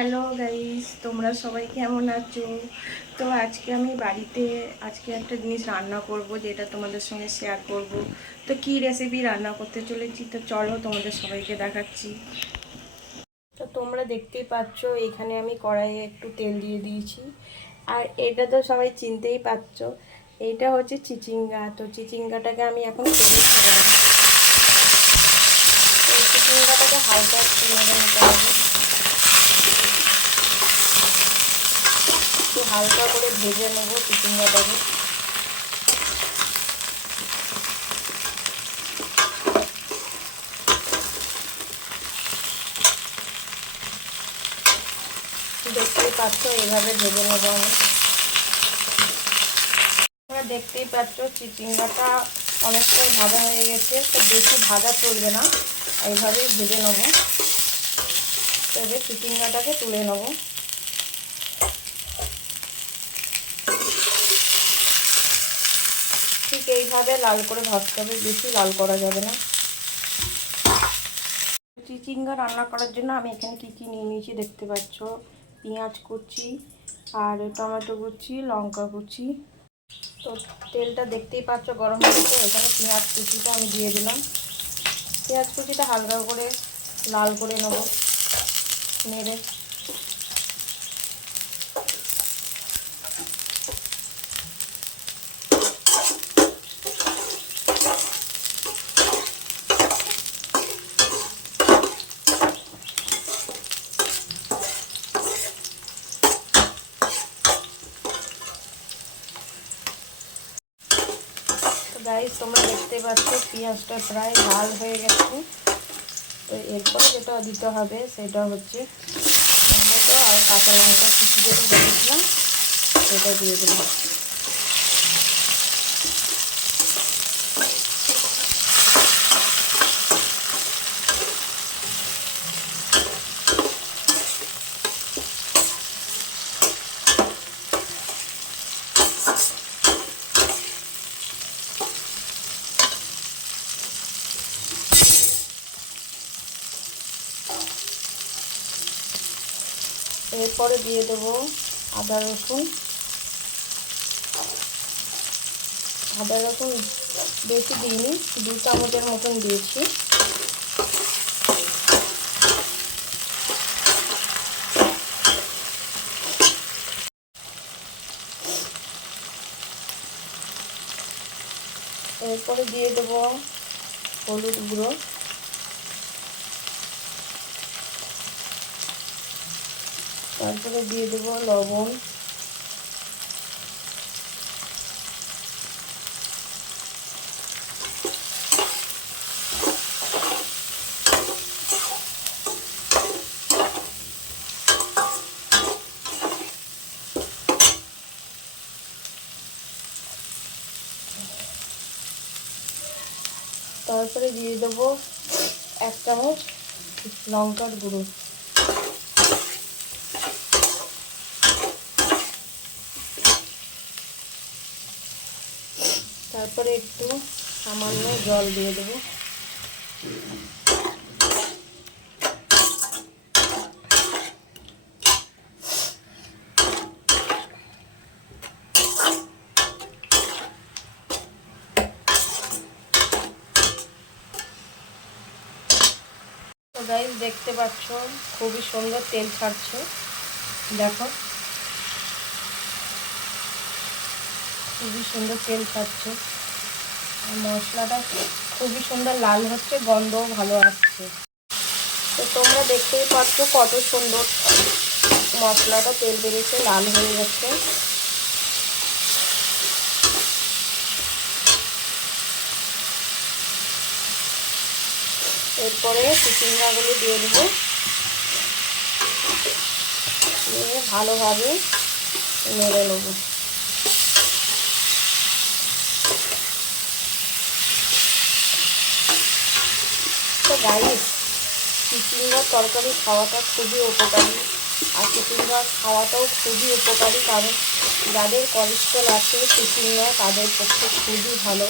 Hello guys, তোমরা সবাই কেমন আছো? তো আজকে আমি বাড়িতে একটা জিনিস রান্না করব, যেটা তোমাদের সঙ্গে শেয়ার করব। তো কি রেসিপি রান্না করতে চলেছি, তো চলো তোমাদের সবাইকে দেখাচ্ছি। তো তোমরা দেখতেই পাচ্ছ, এখানে আমি কড়াইয়ে একটু তেল দিয়ে দিয়েছি। আর এটা তো সবাই চিনতেই পারছো, এইটা হচ্ছে চিচিঙ্গা। তো চিচিঙ্গাটাকে আমি এখন তেলে ছেড়ে দেবো। তো চিচিঙ্গাটাকে হালকা একটু নেড়ে নিতে হবে, একটু হালকা করে ভেজে নেবো চিচিঙ্গাটাকে। দেখতেই পাচ্ছ, এইভাবে ভেজে নেবো আমি। তোমরা দেখতেই পাচ্ছ চিচিঙ্গাটা অনেকটাই ভাজা হয়ে গেছে, তো বেশি ভাজা চলবে না, এইভাবেই ভেজে নেবো। তো এবার চিচিঙ্গাটাকে তুলে নেবো। ঠিক এইভাবে লাল করে ভাজতে হবে, বেশি লাল করা যাবে না। চিচিঙ্গা রান্না করার জন্য আমি এখানে কী কী নিয়ে নিয়েছি দেখতে পাচ্ছ। পেঁয়াজ কুচি, আর টমেটো কুচি, লঙ্কা কুচি। তো তেলটা দেখতেই পাচ্ছ গরম হয়ে গেছে, এখানে পেঁয়াজ কুচিটা আমি দিয়ে দিলাম। পেঁয়াজ কুচিটা হালকা করে লাল করে নেব নেড়ে। তো গাইস, তোমরা দেখতে পাচ্ছ পেঁয়াজটা প্রায় লাল হয়ে গেছে। তো এরপরে যেটা দিতে হবে সেটা হচ্ছে টমেটো আর কাঁচা লঙ্কা কুচি যেটা রেখেছিলাম সেটা দিয়ে দিলাম। এরপরে দিয়ে দেবো আদা রসুন। আদা রসুন বেশি দিইনি, 2 চামচের মতন দিয়েছি। এরপরে দিয়ে দেবো হলুদ গুঁড়ো, তারপরে দিয়ে দেবো লবণ, তারপরে দিয়ে দেবো 1 চামচ লঙ্কার গুঁড়ো। তারপরে একটু সামান্য জল দিয়ে দেবো। তো গাইস, দেখতে পাচ্ছ খুবই সুন্দর তেল ছাড়ছে, দেখো খুবই সুন্দর তেল ছাড়ছে। আর মশলাটা খুবই সুন্দর লাল হচ্ছে, গন্ধও ভালো আসছে। তো তোমরা দেখতেই পাচ্ছ কত সুন্দর মশলাটা তেল বেরিয়েছে, লাল হয়ে গেছে। এরপরে চিচিঙ্গাগুলো দিয়ে দেবো, দিয়ে ভালোভাবে নেড়ে নেবো। তো গাইস, চিচিঙ্গার তরকারি খাওয়াটা খুবই উপকারী, আর চিচিঙ্গা খাওয়াটাও খুবই উপকারী, কারণ যাদের কোলেস্ট্রল আছে চিচিঙ্গা তাদের পক্ষে খুবই ভালো।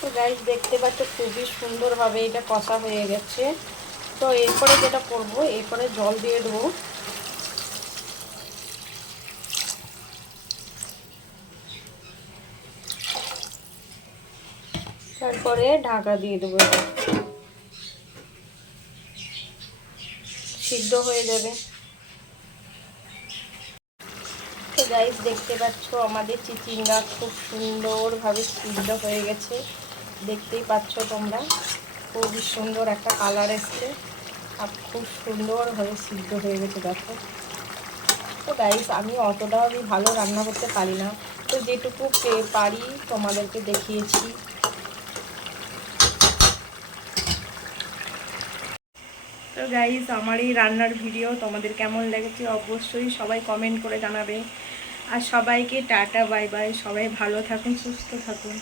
তো গাইস, গাইস দেখতে পাচ্ছ খুবই সুন্দরভাবে এটা কষা হয়ে গেছে। তো এরপরে যেটা করব, এরপরে জল দিয়ে দেবো। তারপরে ঢাকা দিয়ে দেবো, সিদ্ধ হয়ে যাবে। তো গাইস দেখতে পাচ্ছ আমাদের চিচিঙ্গা খুব সুন্দরভাবে সিদ্ধ হয়ে গেছে, দেখতেই পাচ্ছ তোমরা, খুবই সুন্দর একটা কালার এসছে আর খুব সুন্দরভাবে সিদ্ধ হয়ে গেছে দেখো। তো গাইস আমি অতটাও ভালো রান্না করতে পারি না, তো যেটুকু পারি তোমাদেরকে দেখিয়েছি। তো গাইস আমার এই রান্নার ভিডিও তোমাদের কেমন লেগেছে অবশ্যই সবাই কমেন্ট করে জানাবে। আর সবাইকে টাটা বাই বাই, সবাই ভালো থাকুন, সুস্থ থাকুন।